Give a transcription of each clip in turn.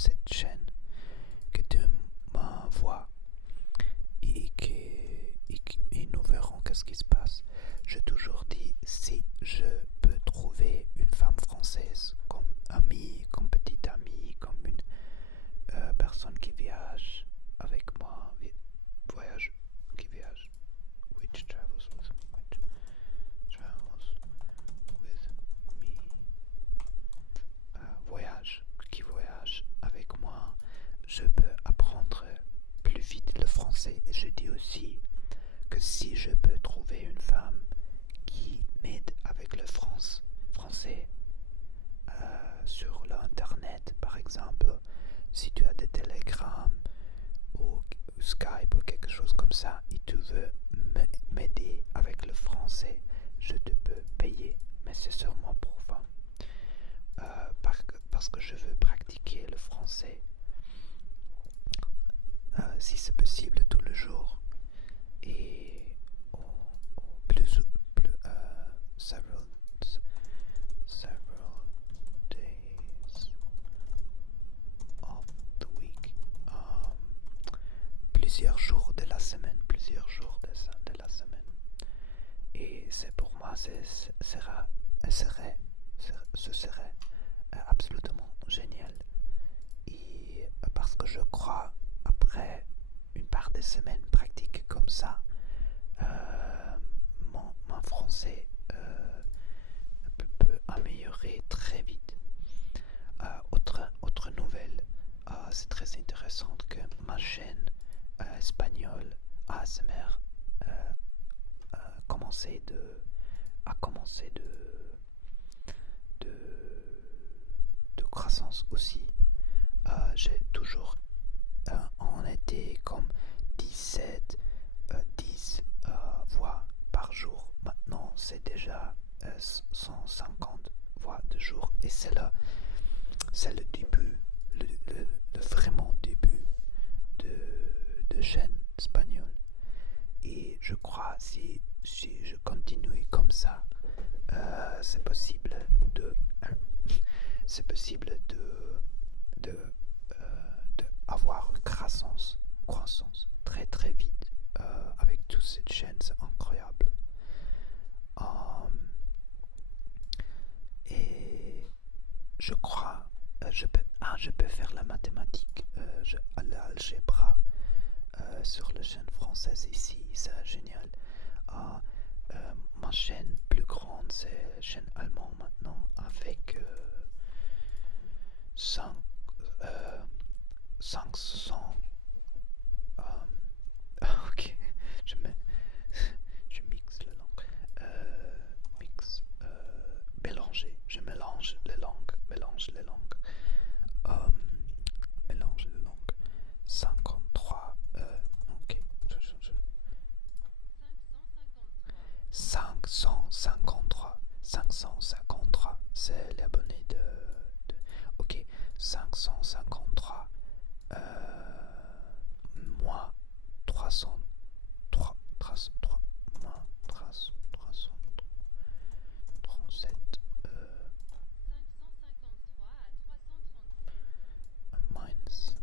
cette chaîne, que tu m'envoies et nous verrons qu'est-ce qui se passe. J'ai toujours dit, si je peux trouver une femme française comme amie, comme petite amie, comme une personne qui voyage avec moi, voyage, qui voyage, which travels with me, qui voyage avec moi, je peux apprendre plus vite le français. Et je dis aussi que si je peux trouver une femme qui m'aide avec le français sur l'internet, par exemple, si tu as des télégrammes ou Skype ou quelque chose comme ça et tu veux m'aider avec le français, je te peux payer, mais c'est seulement pour femmes. Parce que je veux pratiquer le français si c'est possible tous les jours et plus several days of the week, plusieurs jours de la semaine, de la semaine. Et c'est pour moi, ce serait absolument génial. Et parce que je crois, après une part des semaines pratiques comme ça, mon français peut améliorer très vite. Autre nouvelle, c'est très intéressant que ma chaîne espagnole ASMR a commencé de croissance aussi. J'ai toujours on était comme 10 voix par jour. Maintenant, c'est déjà 150 voix de jour. Et c'est le début, le vraiment début de chaîne espagnole. Et je crois si je continue comme ça, c'est possible de avoir une croissance très très vite avec toute cette chaîne, c'est incroyable. Et je crois je peux faire la mathématique, l'algèbre sur la chaîne française ici, c'est génial. Ma chaîne plus grande, c'est la chaîne allemande maintenant, avec 500. Ok, je mixe la langue. Je mélange les langues. Mélange les langues. 53. Ok. 553. C'est l'abonné ok. 553. Moins 303. Moins 337. Minus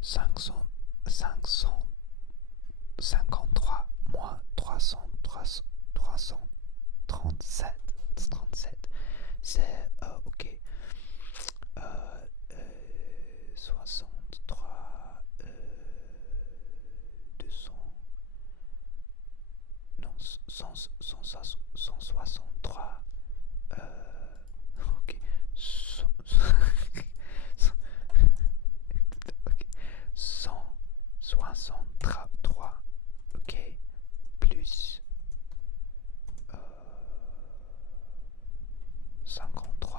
553 moins 337. C'est ok. 63 200 non 163 ok. Ok. 163 ok plus 53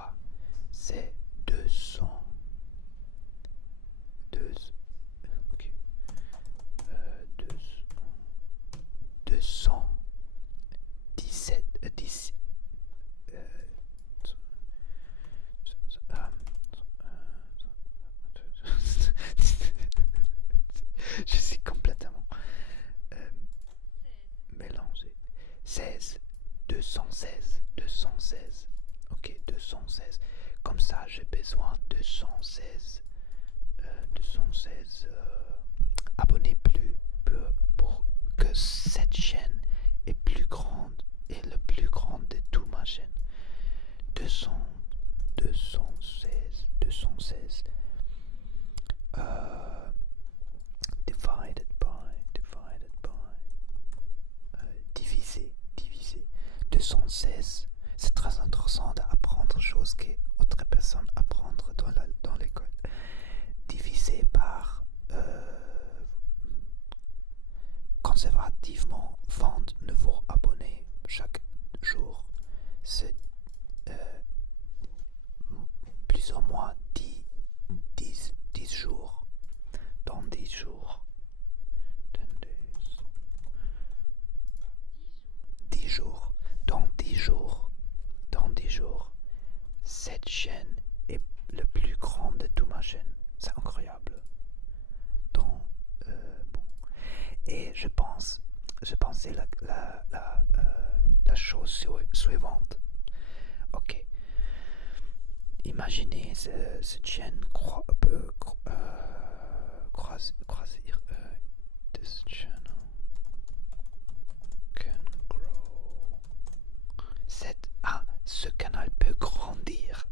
j'ai besoin de 216 abonnés plus pour que cette chaîne est plus grande et le plus grande de toute ma chaîne. 200, 216 divided by divisé 216. C'est très intéressant d'apprendre choses que autres personnes apprennent dans l'école. Divisé par conservativement 20 nouveaux abonnés chaque jour. C'est plus ou moins 10 jours. Dans 10 jours. 10 jours. Dans 10 jours. Cette chaîne est le plus grande de toute ma chaîne. C'est incroyable. Bon. Et je pensais la chose suivante. Ok. Imaginez cette chaîne peut croiser. This channel can grow. Ce canal peut grandir.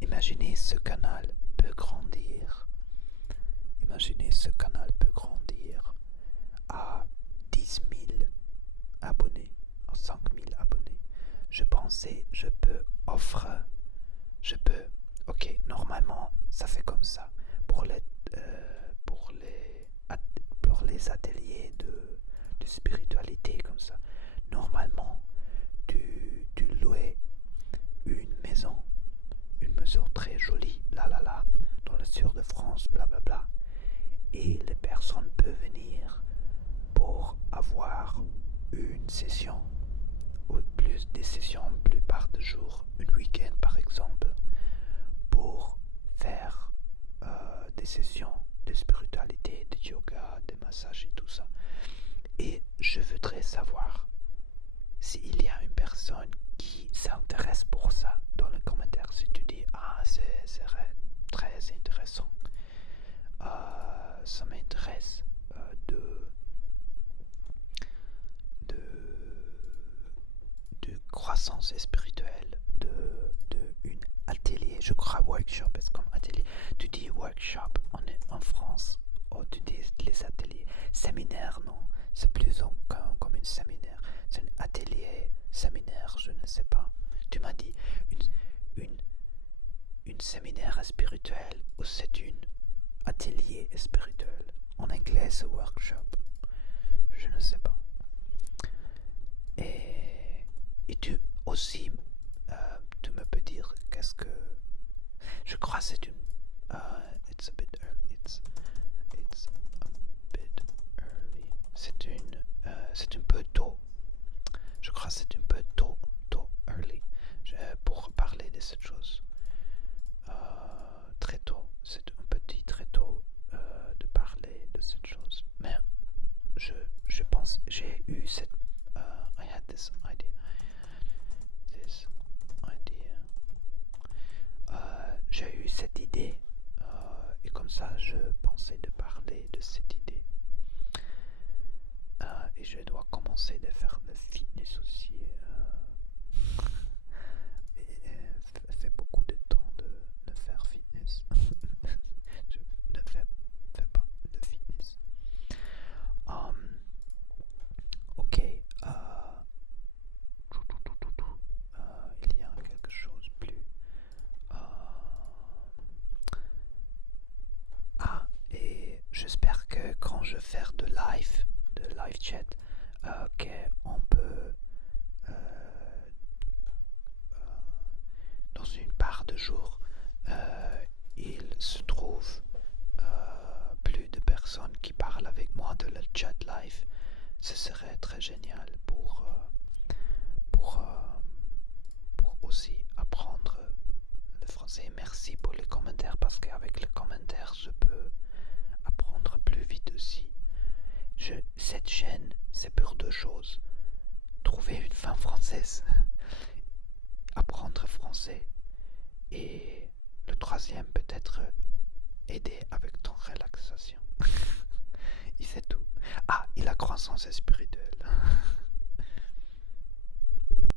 Imaginez ce canal peut grandir. À 10 000 abonnés, à 5 000 abonnés. Je pensais, ok, normalement, ça fait comme ça. Pour les ateliers de spiritualité, comme ça. Normalement, tu louais une maison très jolie, dans le sud de France, blablabla. Et les personnes peuvent venir pour avoir une session ou plus des sessions plus par de jour, un week-end par exemple, pour faire des sessions de spiritualité, de yoga, de massage et tout ça. Et je voudrais savoir s'il y a une personne qui s'intéresse pour ça dans les commentaires. Si tu dis c'est très intéressant, ça m'intéresse de croissance spirituelle, de une atelier, je crois workshop, est comme atelier. Tu dis workshop en France, ou tu dis les ateliers. Séminaire, non, c'est plus comme une séminaire. C'est un atelier, séminaire, je ne sais pas. Tu m'as dit une séminaire spirituel ou c'est une atelier spirituel. En anglais, c'est workshop. Je ne sais pas. Et tu aussi, tu me peux dire qu'est-ce que... Je crois que c'est une... it's a bit early. It's a bit early. C'est un peu tôt. Je crois que c'est un peu tôt early, pour parler de cette chose. Très tôt. C'est un petit très tôt de parler de cette chose. Mais je pense, j'ai eu cette... I had this idea. J'ai eu cette idée et comme ça je pensais de parler de cette idée. Et je dois commencer de faire le fitness aussi. Ça fait beaucoup de temps de faire fitness. Je ne fais pas de fitness. Ok. Il y a quelque chose plus. Et j'espère que quand je fais de live chat, qu'on peut dans une part de jour, il se trouve plus de personnes qui parlent avec moi de le chat live. Ce serait très génial pour aussi apprendre le français. Merci pour les commentaires parce qu'avec les commentaires je peux apprendre plus vite aussi. Cette chaîne, c'est pour deux choses: trouver une femme française, apprendre français troisième peut-être aider avec ton relaxation. Il sait tout. Ah, et la croissance spirituelle.